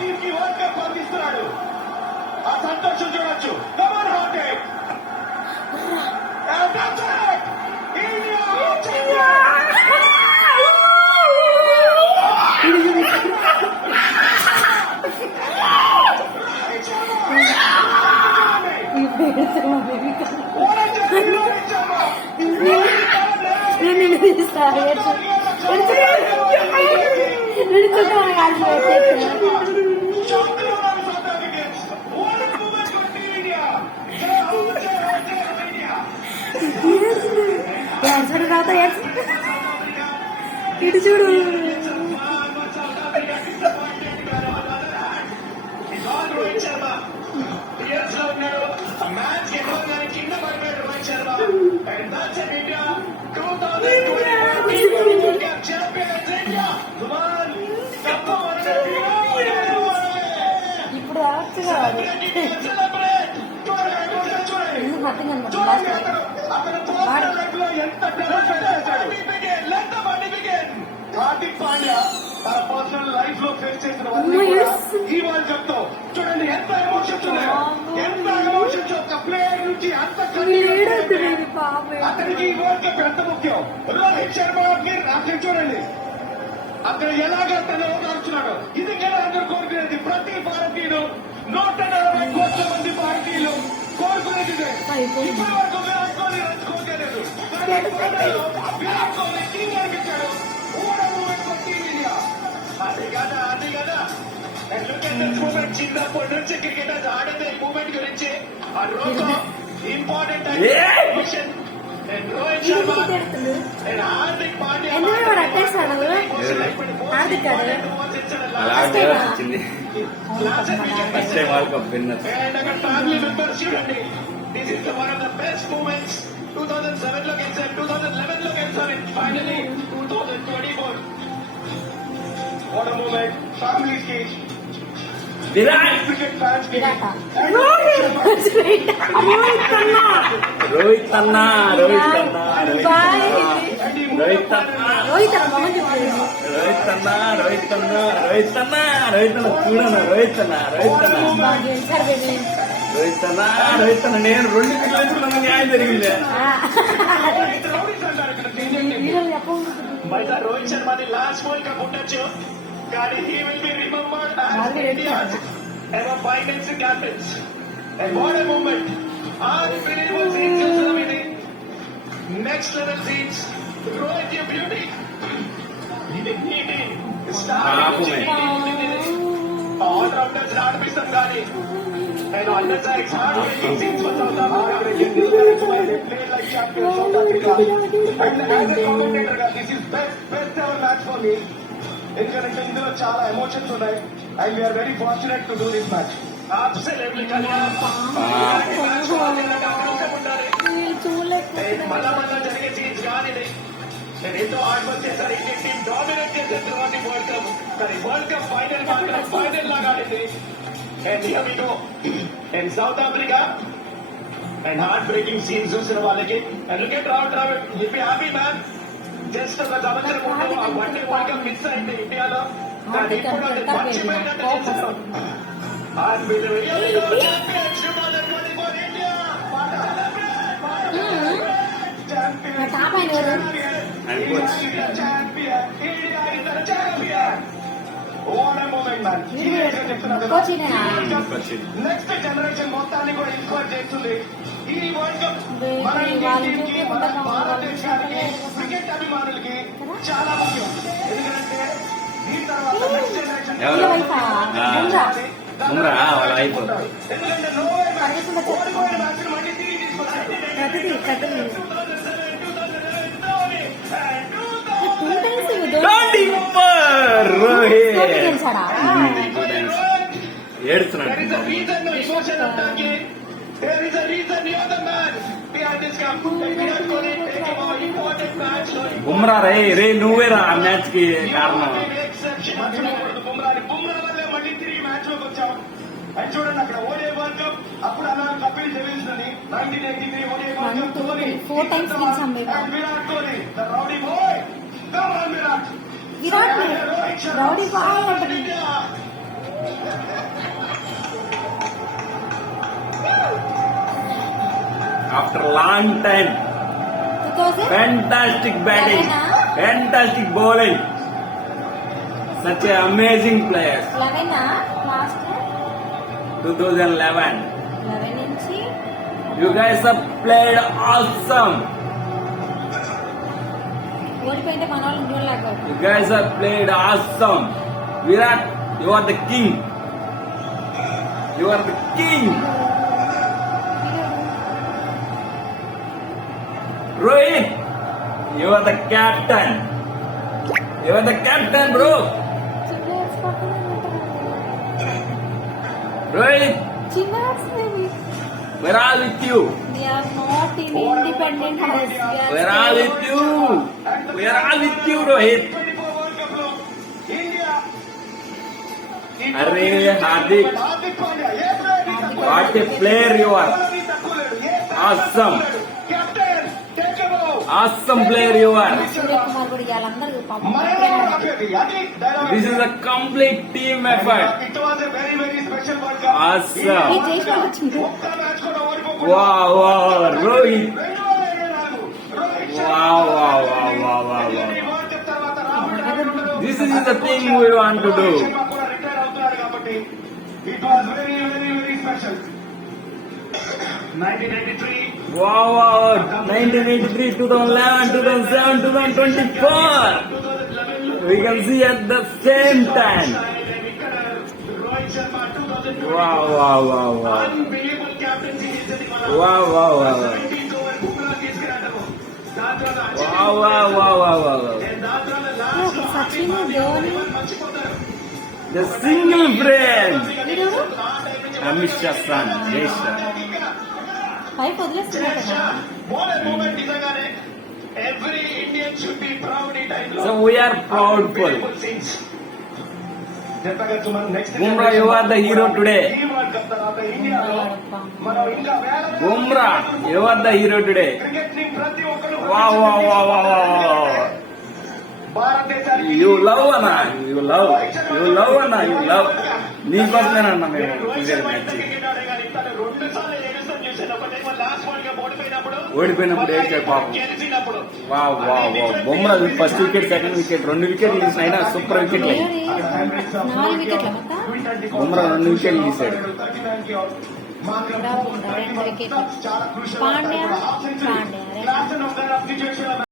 టీం కి world cup పంపిస్తున్నాడు. ఆ సంతోషం చూడొచ్చు. కమాన్ హార్టెక్. ఇండియా ఇటు చూడు. ఇప్పుడు హార్దిక్ పాండ్యా తన పర్సనల్ లైఫ్ లో ఫేస్ చేసిన ఈ వరల్డ్ కప్ తో చూడండి ఎంత ఎమోషన్స్ ఉన్నాయో. ఎంత ఎమోషన్స్ ఒక ప్లేయర్ నుంచి అంత అతనికి ఈ వరల్డ్ కప్ ఎంత ముఖ్యం. రోహిత్ శర్మ అక్కడ చూడండి అక్కడ ఎలాగ తను ఓదార్చున్నాడు. ఇది కదా అందరూ కోరుకునేది. ప్రతి భారతీయుడు 140 కోట్ల మంది భారతీయులు కోరుకునేది ఇప్పటి వరకు విరాట్ కోహ్లీ రన్స్ కోరుకోలేదు. విరాట్ కోహ్లీ టీం కనిపించాడు. అది కదా మూమెంట్ చిన్నప్పటి నుంచి క్రికెటర్స్ ఆడేది మూమెంట్ గురించి ఆ రోజు important mission. Rohit Sharma and Hardik Pandya family members చూడండి. This is one of the best moments. 2007 లో గెలిచారు, 2011 లో గెలిచారు, finally 2024. What a moment. Families ki. Virat Cricket fans ki. Rohit అన్నా నేను 2 కిలోమీటర్ల న్యాయం జరిగింది. రోహిత్ శర్మది లాస్ట్ వరల్డ్ కప్ ఉండొచ్చు కానీ he will be remembered as India's ever finest captains. And what a moment. Unbelievable scenes చూస్తున్నాం. ఇది next level scenes. Rohit your beauty. ఇది ఆల్ రౌండర్స్ ఆడిపిస్తాం కానీ and on the side hard breaking scenes for South Africa. They play like champions South Africa. And as a commentator this is best ever match for me. ఎందుకంటే ఇందులో చాలా emotions ఉన్నాయి. And we're very fortunate to do this match. మళ్ళా జరిగే scenes కానీ నేను ఎంతో hard work చేశారు. ఇండియన్ టీం డామినేట్ చేసిన తర్వాత వరల్డ్ కప్ కానీ వరల్డ్ కప్ ఫైనల్ మాత్రం ఫైనల్ లాగా ఆడింది. And here we go in South Africa and heart breaking scenes చూసిన వాళ్ళకి and look at rout you be happy man. Just ఒక సంవత్సరం ముందు ఆ వన్డే వరల్డ్ కప్ మిస్ అయింది ఇండియాలో కానీ ఇప్పుడు అది మర్చిపోయినట్టు చేశారు. And with the really good champions 2024 India. What a moment, man. Next generation మొత్తాన్ని కూడా ఇన్స్పైర్ చేస్తుంది ఈ వరల్డ్ కప్. మన ఇండియన్ టీం కి మన భారతదేశానికి క్రికెట్ అభిమానులకి చాలా ముఖ్యం. ఎందుకంటే దీని తర్వాత నెక్స్ట్ జనరేషన్ వాళ్ళ అయిపోతుంది. ఎందుకంటే ఓడిపోయిన మ్యాచ్ మళ్ళీ తిరిగి తీసుకొచ్చారు. ఏడుస్తున్నాడు. బుమ్రా రే నువ్వే రా ఆ మ్యాచ్ కి కారణం. బుమ్రా వల్లే మళ్ళీ తిరిగి మ్యాచ్ లోకి వచ్చాం. అది చూడండి అక్కడ ఓడే వరల్డ్ కప్ అప్పుడు అలా కపిల్ డేవిస్ అని 1983 ఓడే world cup Dhoni 4 times Virat Kohli the rowdy boy. Come on Virat. Rowdy boy after long time. 2000 Fantastic batting, fantastic bowling. Such an amazing players. 11 లాస్ట్ 2011. 11 నుంచి You guys have played awesome. ఓడిపోయింటే మన వాళ్ళు ఇంట్లో లాగా You guys have played awesome. Virat, you are the king. You are the king. Rohit, you are the captain. You are the captain, bro. Rohit, we're all with you. We are not in independent house. We're all with you. We're all with you, Rohit. 24 World Cup లో India Arre, Hardik, Hardik పాండ్యా A player what a player you are. Awesome. Captain take a bow Awesome player you are. Suryakumar కూడా వాళ్ళందరూ పాపం This is a complete team effort. It was a very very special world cup Awesome. ఈ దేశం వచ్చింది ఒక్క మ్యాచ్ కూడా ఓడిపోకుండా Wow, wow, Rohit. 2024 Wow, wow, wow, wow, wow, wow. World cup తర్వాత రాహుల్ ద్రావిడ్ ఉండరు. This is the thing we want to do. కూడా రిటైర్ అవుతున్నాడు కాబట్టి it was very very very special 1993 Wow, wow. 1983, 2011, 2007, 2024. We can see at the same time. Rohit శర్మ 2020 Wow, wow, wow, wow. Unbelievable captaincy చేసింది మన Wow, wow, wow, wow. 19th over Bumrah తీసుకురావడం దాంట్లో Wow, wow, wow, wow, wow, wow. దాంట్లో ఒక సచిన్ ధోని మర్చిపోతారు The single friend. వీడు Amit Shah son, yes sir. Pipe వదిలేస్తున్నారు కదా What a moment నిజంగానే every Indian should be proud ఈ టైంలో So we are proudful. చెప్పగా Suman next Bumrah, you are the hero today. ఈ వరల్డ్ కప్ తర్వాత ఇండియాలో మనం ఇంకా వేల Bumrah, you are the hero today. Cricket ని ప్రతి ఒక్కరు Wow, wow, wow, wow, wow, wow. భారతదేశానికి You love Anna, you love Anna, you love. నీకోసమేనన్నా మేము క్రికెట్ మ్యాచ్. ఓడిపోయినప్పుడు ఏడ్చాడు పాపం. Wow wow wow. Bumrah first wicket, second wicket, 2 వికెట్లు తీసిన అయినా సూపర్ వికెట్లు. 4 వికెట్ల మొత్తం బొమ్రా 2 వికెట్లు తీశాడు. రెండు వికెట్లు పాండ్యా పాండ్యా